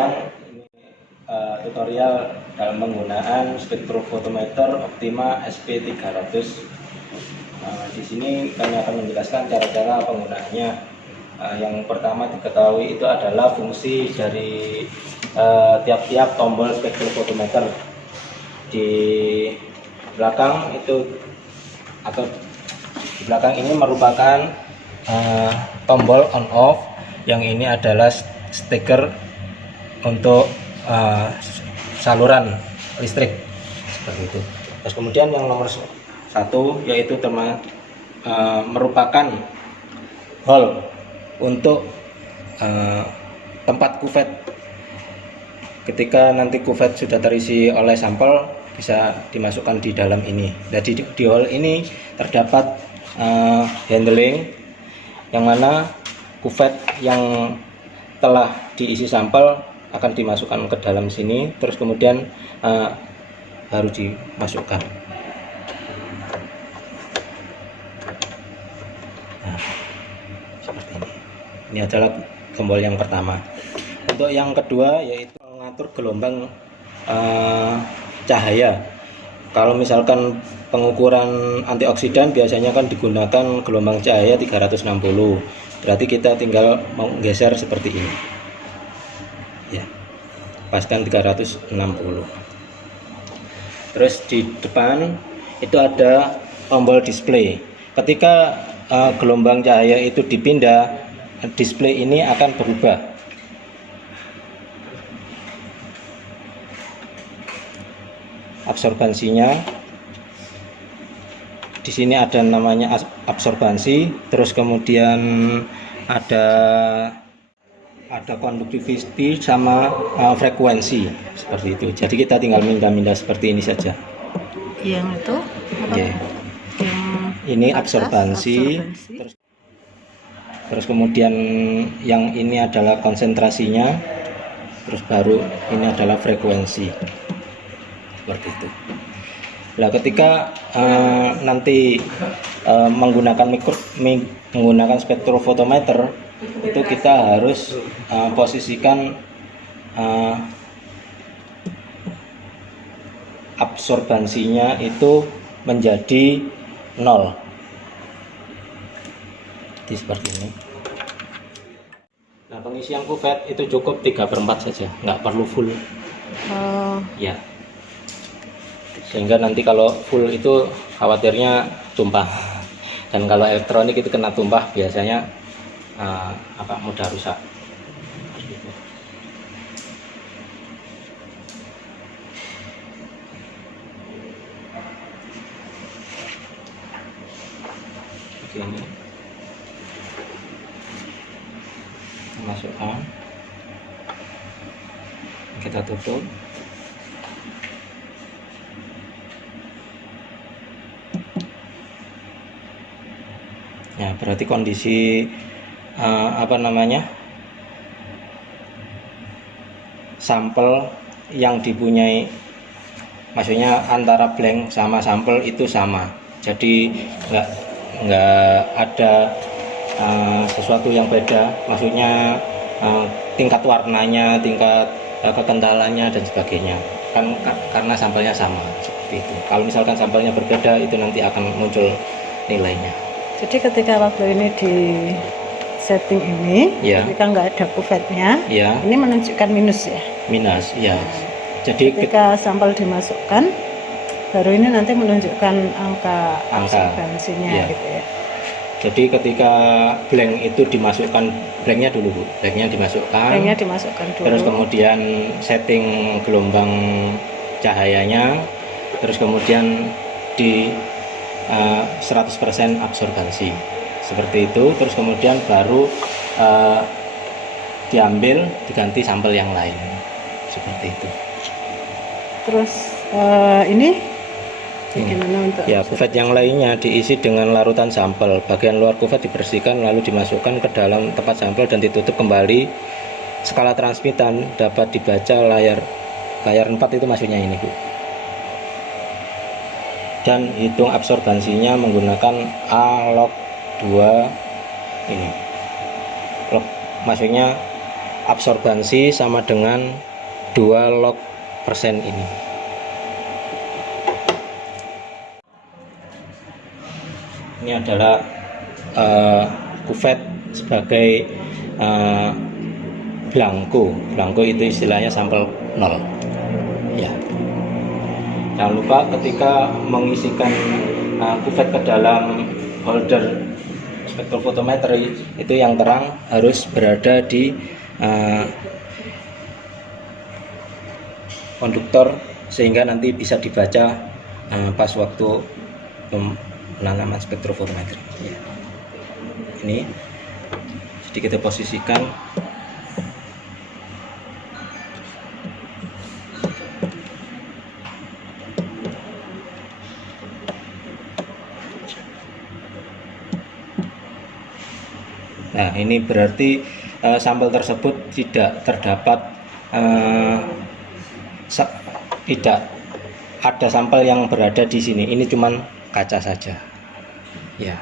siang. Ini tutorial dalam penggunaan spektrofotometer Optima SP300. Di sini kami akan menjelaskan cara-cara penggunaannya. Yang pertama diketahui itu adalah fungsi dari tiap-tiap tombol spektrofotometer. Di belakang itu atau di belakang ini merupakan tombol on off, yang ini adalah stiker untuk saluran listrik seperti itu. Terus kemudian yang nomor satu yaitu merupakan hole untuk tempat kuvet. Ketika nanti kuvet sudah terisi oleh sampel, bisa dimasukkan di dalam ini. Jadi di hole ini terdapat handling, yang mana kuvet yang telah diisi sampel akan dimasukkan ke dalam sini, terus kemudian baru dimasukkan. Nah, seperti ini. Ini adalah tombol yang pertama. Untuk yang kedua yaitu mengatur gelombang cahaya. Kalau misalkan pengukuran antioksidan biasanya kan digunakan gelombang cahaya 360. Berarti kita tinggal menggeser seperti ini. Ya. Paskan 360. Terus di depan itu ada tombol display. Ketika gelombang cahaya itu dipindah, display ini akan berubah. Absorbansinya di sini ada namanya absorbansi, terus kemudian ada conductivity sama frekuensi seperti itu. Jadi kita tinggal mindah-mindah seperti ini saja. Yang itu apa? Yeah. Yang ini absorbansi. Terus kemudian yang ini adalah konsentrasinya, terus baru ini adalah frekuensi seperti itu. Nah, ketika nanti menggunakan spektrofotometer, itu kita harus posisikan absorbansinya itu menjadi 0. Jadi seperti ini. Nah, pengisian kuvet itu cukup 3/4 saja, nggak perlu full. Ya. Sehingga nanti kalau full itu khawatirnya tumpah, dan kalau elektronik itu kena tumpah biasanya mudah rusak. Begini, masukkan, kita tutup. Ya, berarti kondisi sampel yang dipunyai, maksudnya antara blank sama sampel itu sama. Jadi nggak ada sesuatu yang beda, maksudnya tingkat warnanya, tingkat kekentalannya dan sebagainya, kan karena sampelnya sama seperti itu. Kalau misalkan sampelnya berbeda, itu nanti akan muncul nilainya. Jadi ketika waktu ini di setting ini, ya, ketika nggak ada kuvetnya, ya, ini menunjukkan minus ya? Minus, ya. Jadi ketika sampel dimasukkan, baru ini nanti menunjukkan angka absorbansinya, ya, gitu ya. Jadi ketika blank itu dimasukkan, blanknya dulu Bu, blanknya dimasukkan dulu. Terus kemudian setting gelombang cahayanya, terus kemudian di 100% absorbansi seperti itu. Terus kemudian baru diambil, diganti sampel yang lain seperti itu. Terus ini bagaimana untuk kuvet yang lainnya diisi dengan larutan sampel. Bagian luar kuvet dibersihkan lalu dimasukkan ke dalam tempat sampel dan ditutup kembali. Skala transmitan dapat dibaca layar 4 itu maksudnya ini Bu. Dan hitung absorbansinya menggunakan A log 2 ini. Log maksudnya absorbansi sama dengan 2 log persen ini. Ini adalah kuvet sebagai blanko. Blanko itu istilahnya sampel 0. Ya. Jangan lupa ketika mengisikan kuvet ke dalam holder spektrofotometri itu yang terang harus berada di konduktor sehingga nanti bisa dibaca pas waktu penanaman spektrofotometri. Ya. Ini sedikit kita posisikan. Nah, ini berarti sampel tersebut tidak terdapat tidak ada sampel yang berada di sini. Ini cuman kaca saja. Ya.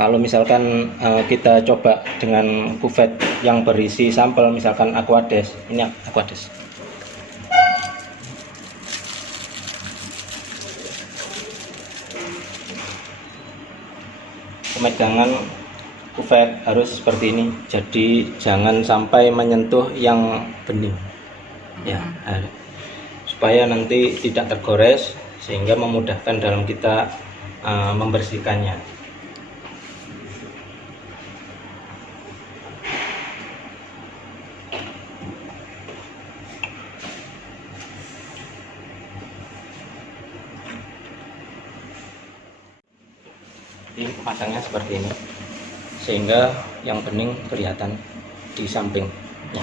Kalau misalkan kita coba dengan kuvet yang berisi sampel, misalkan Aquades, ini Aquades. Pemegangan kuvet harus seperti ini, jadi jangan sampai menyentuh yang bening, ya, supaya nanti tidak tergores sehingga memudahkan dalam kita membersihkannya. Jadi pasangnya seperti ini sehingga yang bening kelihatan di sampingnya.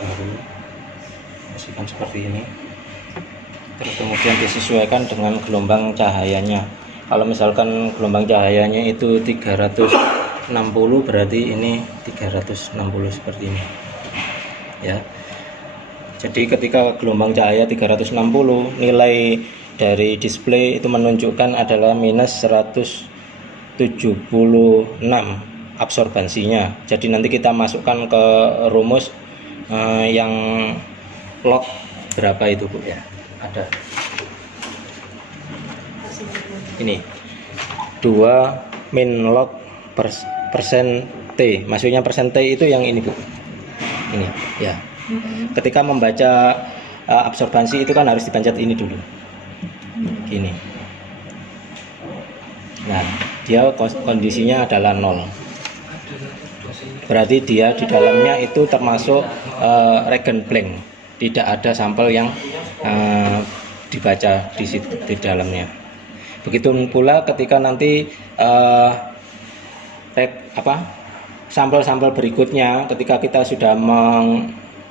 Baru bersihkan seperti ini, terus kemudian disesuaikan dengan gelombang cahayanya. Kalau misalkan gelombang cahayanya itu 360, berarti ini 360 seperti ini, ya. Jadi ketika gelombang cahaya 360, nilai dari display itu menunjukkan adalah minus 176 absorbansinya. Jadi nanti kita masukkan ke rumus yang log berapa itu, Bu, ya. Ada ini 2 min log persen T. Maksudnya persen T itu yang ini, Bu. Ini, ya. Ketika membaca absorbansi itu kan harus dipencet ini dulu, gini. Nah, dia kondisinya adalah 0, berarti dia di dalamnya itu termasuk regen blank, tidak ada sampel yang dibaca di dalamnya. Begitu pula ketika nanti sampel-sampel berikutnya, ketika kita sudah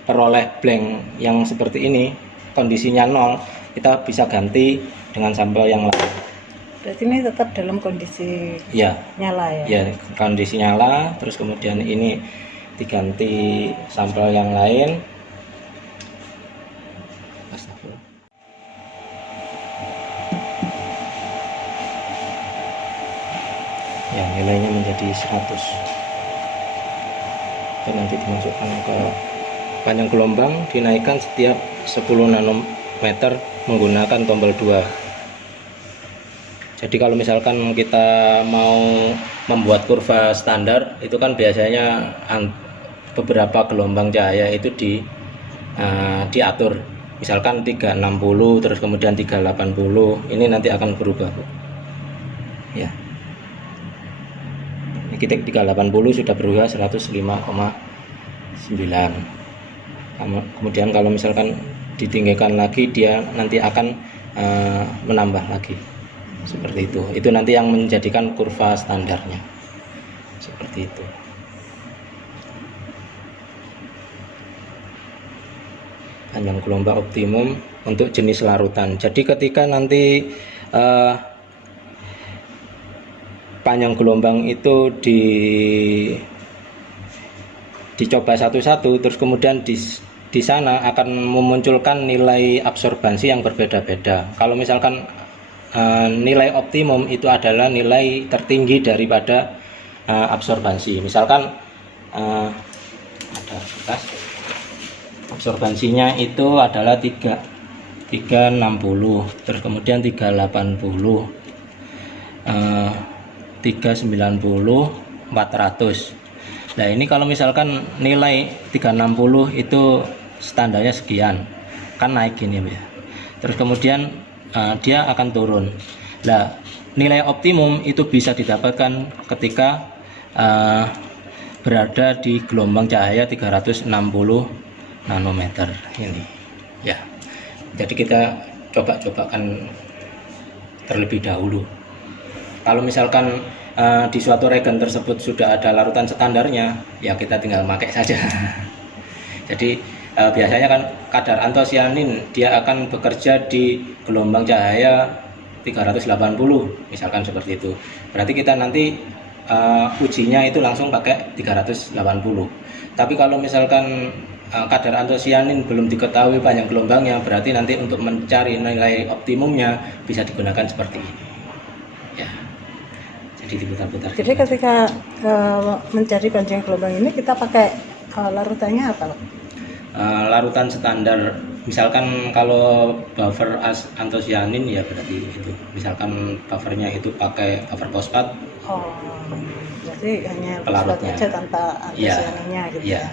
peroleh blank yang seperti ini, kondisinya 0, kita bisa ganti dengan sampel yang lain. Berarti ini tetap dalam kondisi ya, nyala, ya? Ya, kondisi nyala, terus kemudian ini diganti sampel yang lain. Ya, nilainya menjadi 100. Dan nanti dimasukkan ke panjang gelombang, dinaikkan setiap 10 nanometer menggunakan tombol 2. Jadi kalau misalkan kita mau membuat kurva standar, itu kan biasanya beberapa gelombang cahaya itu diatur. Misalkan 360, terus kemudian 380, ini nanti akan berubah, Bu. Ya. Ini kita 380 sudah berubah 105,9. Kemudian kalau misalkan ditinggikan lagi, dia nanti akan menambah lagi, seperti itu. Itu nanti yang menjadikan kurva standarnya, seperti itu. Panjang gelombang optimum untuk jenis larutan. Jadi ketika nanti panjang gelombang itu dicoba satu-satu, terus kemudian di sana akan memunculkan nilai absorbansi yang berbeda-beda. Kalau misalkan nilai optimum itu adalah nilai tertinggi daripada absorbansi. Misalkan ada bekas absorbansinya itu adalah 360, terus kemudian 380, 390, 400. Nah ini kalau misalkan nilai 360 itu standarnya sekian, kan naik gini ya. Terus kemudian dia akan turun. Nah nilai optimum itu bisa didapatkan ketika berada di gelombang cahaya 360 nanometer ini ya. Jadi kita coba-cobakan terlebih dahulu. Kalau misalkan di suatu regen tersebut sudah ada larutan standarnya, ya kita tinggal pakai saja. Jadi biasanya kan kadar antosianin dia akan bekerja di gelombang cahaya 380 misalkan seperti itu. Berarti kita nanti ujinya itu langsung pakai 380. Tapi kalau misalkan kadar antosianin belum diketahui panjang gelombangnya, berarti nanti untuk mencari nilai optimumnya bisa digunakan seperti ini ya. Jadi diputar-putar. Jadi ketika mencari panjang gelombang ini kita pakai larutannya apa? Larutan standar. Misalkan kalau buffer antosianin ya berarti itu. Misalkan buffernya itu pakai buffer fosfat. Oh, jadi hanya pelarutnya aja tanpa antosianinnya gitu ya.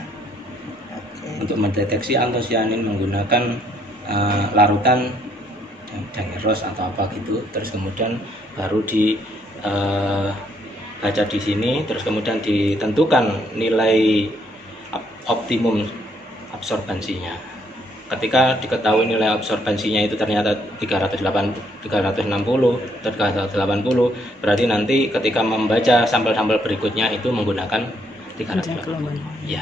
Untuk mendeteksi antosianin menggunakan larutan Dangeros atau apa gitu, terus kemudian baru di baca di sini, terus kemudian ditentukan nilai optimum absorbansinya. Ketika diketahui nilai absorbansinya itu ternyata 360 atau 380, berarti nanti ketika membaca sampel-sampel berikutnya itu menggunakan 380 ya.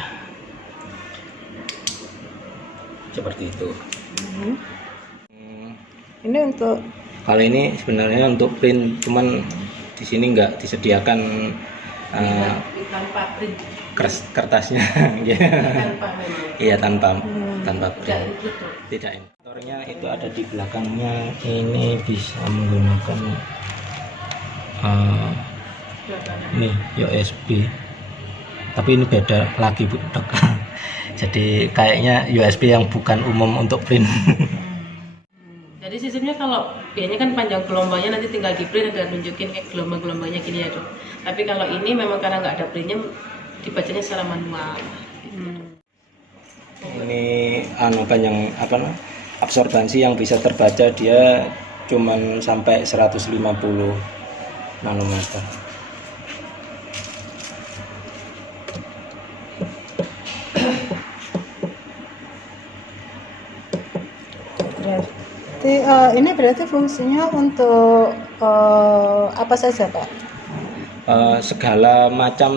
Seperti itu. Ini untuk kalau ini sebenarnya untuk print, cuman di sini nggak disediakan tanpa print kertasnya. tanpa memang Iya tanpa print. tidak Tidak. Motornya itu ada di belakangnya. Ini bisa menggunakan ini USB. Tapi ini beda lagi Bu. Jadi kayaknya USB yang bukan umum untuk print. Jadi sistemnya kalau biasanya kan panjang gelombangnya nanti tinggal di print dan nunjukin kayak gelombang-gelombangnya gini ya Dok. Tapi kalau ini memang karena nggak ada printnya dibacanya secara manual. Ini panjang absorbansi yang bisa terbaca dia cuman sampai 150 nanometer. ini berarti fungsinya untuk apa saja Pak? Segala macam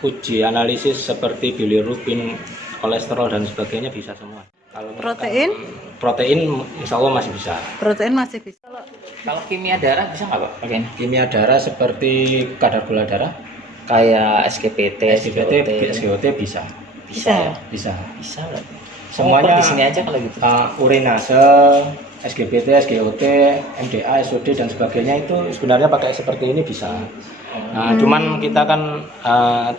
uji analisis seperti bilirubin, kolesterol dan sebagainya bisa semua. Kalau protein insya Allah masih bisa. Protein masih bisa. Kalau kimia darah bisa nggak Pak? Pakai Kimia darah seperti kadar gula darah, kayak SGPT, SGOT bisa. Bisa. Bisa. Bisa berarti. Semuanya di sini aja kalau gitu. Urinase, SGPT, SGOT, MDA, SOD dan sebagainya itu sebenarnya pakai seperti ini bisa. Nah, cuman kita kan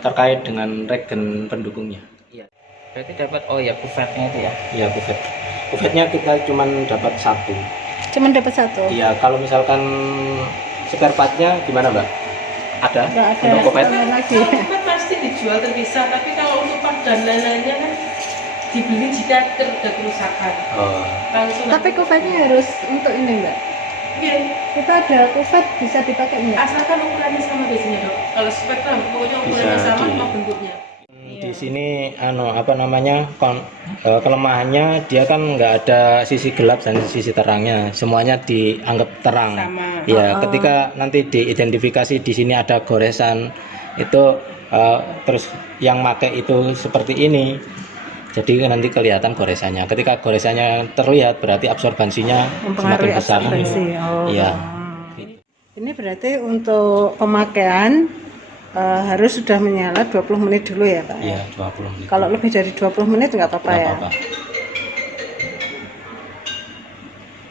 terkait dengan regen pendukungnya. Iya. Berarti dapat kuvetnya itu ya? Iya, kuvet. Kuvetnya kita cuman dapat satu. Cuman dapat satu. Iya, kalau misalkan spare part-nya gimana, Mbak? Ada? Nggak ada. Untuk kuvet? Lagi. Kalau kan pasti dijual terpisah, tapi kalau untuk part dan lain-lainnya kan dibeli jika ada kerusakan. Oh. Langsung. Tapi kuvetnya harus untuk ini Mbak. Iya. Kita ada kuvet bisa dipakai nggak? Asalkan ukurannya sama biasanya Dok. Kalau spektrum pokoknya ukurannya Bisa sama di- sama bentuknya. Di sini kelemahannya dia kan nggak ada sisi gelap dan sisi terangnya, semuanya dianggap terang. Sama. Ya, ketika nanti diidentifikasi di sini ada goresan itu terus yang make itu seperti ini, jadi nanti kelihatan goresannya. Ketika goresannya terlihat berarti absorbansinya semakin Mempengaruhi besar. absorbensi. Oh. Iya. Ini berarti untuk pemakaian harus sudah menyala 20 menit dulu ya Pak? Iya, 20 menit. Kalau lebih dari 20 menit nggak apa-apa Nggak ya? apa-apa.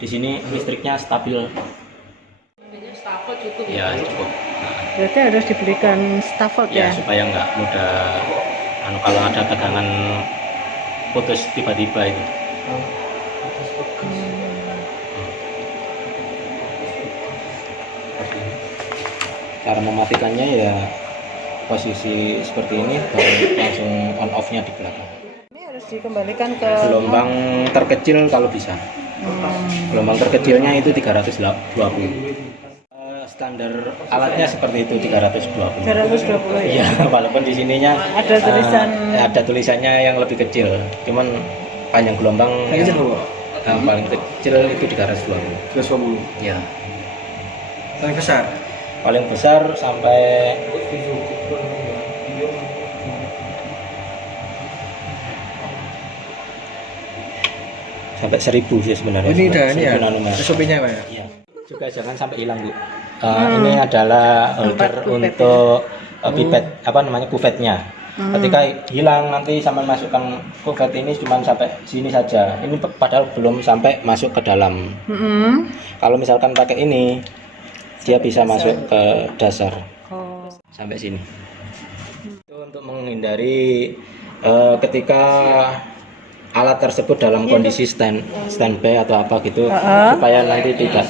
Di sini listriknya stabil. Kayaknya stafel cukup Ya, ya. cukup. Berarti harus diberikan stafford Ya, ya? supaya nggak mudah kalau ada tegangan putus tiba-tiba itu. Cara mematikannya ya posisi seperti ini, baru langsung on off-nya di belakang. Ini harus dikembalikan ke Gelombang terkecil kalau bisa. Gelombang terkecilnya itu 320. Standar alatnya seperti itu 320. 320 ya? Iya, walaupun di sininya Ada tulisan ada tulisannya yang lebih kecil. Cuman panjang gelombang yang paling kecil itu 320. 320. Ya. Paling besar. Paling besar sampai sampai 1000 sih sebenarnya. Ini udah ini ya. 1000 nanometer. SOP-nya Pak ya. Iya. Juga jangan sampai hilang, Bu. Ini adalah holder untuk pipet kuvetnya. Ketika hilang nanti sama masukkan kuvet ini cuma sampai sini saja. Ini padahal belum sampai masuk ke dalam. Kalau misalkan pakai ini dia bisa masuk ke dasar sampai sini. Itu untuk menghindari ketika alat tersebut dalam kondisi standby atau apa gitu, supaya nanti tidak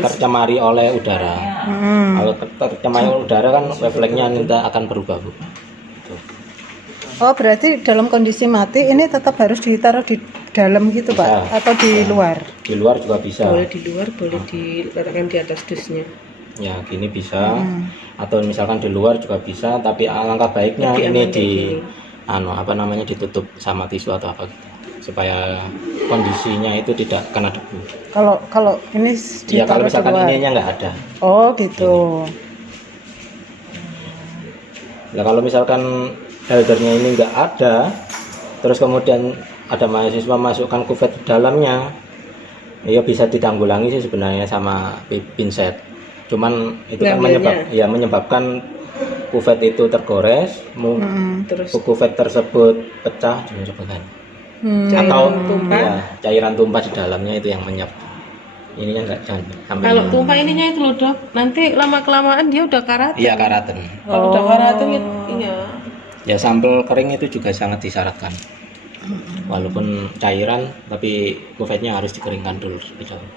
tercemari oleh udara. Kalau tercemari udara kan wavelength-nya nanti akan berubah, Bu. Tuh. Oh, berarti dalam kondisi mati ini tetap harus ditaruh di dalam gitu Pak? Bisa. Atau di luar? Di luar juga bisa. Boleh di luar, boleh diletakkan di atas dusnya. Ya, gini bisa. Atau misalkan di luar juga bisa, tapi alangkah baiknya Lebih ini aman kayak ditutup sama tisu atau apa gitu. Supaya kondisinya itu tidak kena debu. Kalau ini Ya kalau ditaruh di misalkan luar? ininya nggak ada. Oh gitu. Nah kalau misalkan holdernya ini nggak ada, terus kemudian ada mahasiswa masukkan kuvet di dalamnya, ya bisa ditanggulangi sih sebenarnya sama pinset. Cuman itu kan menyebabkan kuvet itu tergores, Terus kuvet tersebut pecah dan sebagainya. Atau cairan tumpah di dalamnya itu yang menyebab. Ininya enggak jangan sampai. kalau tumpah ininya itu loh Dok, nanti lama kelamaan dia udah karat. Iya karaten. Kalau udah karaten iya. Ya sampel kering itu juga sangat disyaratkan. Walaupun cairan, tapi kuvetnya harus dikeringkan dulu lebih dahulu.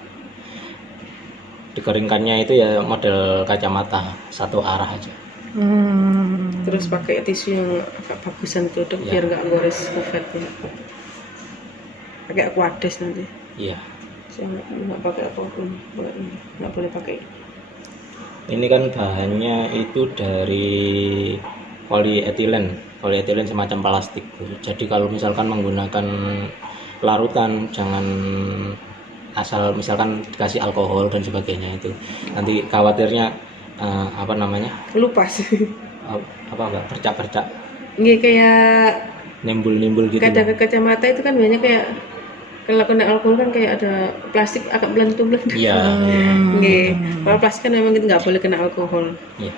Dikeringkannya itu ya model kacamata satu arah aja. Terus pakai tisu yang agak bagusan tuh Dok, biar nggak gores kuvetnya. Pakai aquades nanti. Iya. Saya nggak pakai apapun, nggak boleh pakai. Ini kan bahannya itu dari polietilen semacam plastik. Jadi kalau misalkan menggunakan larutan jangan asal misalkan dikasih alkohol dan sebagainya itu. Nanti khawatirnya Lupa sih. Enggak bercak-bercak, Nggih kayak nimbul-nimbul gitu. kadang ke kacamata itu kan banyak kayak kalau kena alkohol kan kayak ada plastik agak belentu-belentu. Iya. Nggih. Kalau plastik kan memang itu nggak boleh kena alkohol. Iya.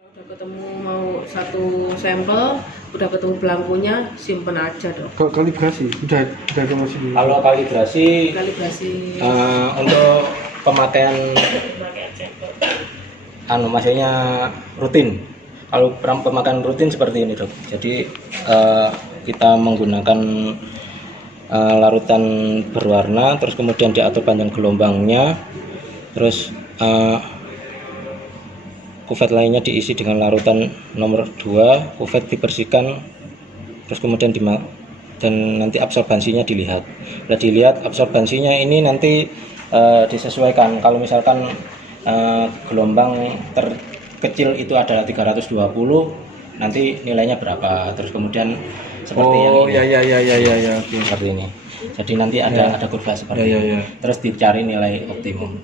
Udah ketemu mau satu sampel, udah ketemu belangkunya, simpen aja Dok. Kalau kalibrasi udah ada masih dulu. Kalau kalibrasi Kalibrasi untuk pemakaian maksudnya rutin. Kalau pemakaian rutin seperti ini Dok. Jadi kita menggunakan larutan berwarna, terus kemudian diatur panjang gelombangnya, terus kuvet lainnya diisi dengan larutan nomor 2, kuvet dibersihkan, terus kemudian dan nanti absorbansinya dilihat. Nah, dilihat absorbansinya ini nanti disesuaikan. Kalau misalkan gelombang terkecil itu adalah 320, nanti nilainya berapa, terus kemudian seperti yang ini. Oke. Seperti ini. Jadi nanti ada kurva seperti ini. Terus dicari nilai optimum.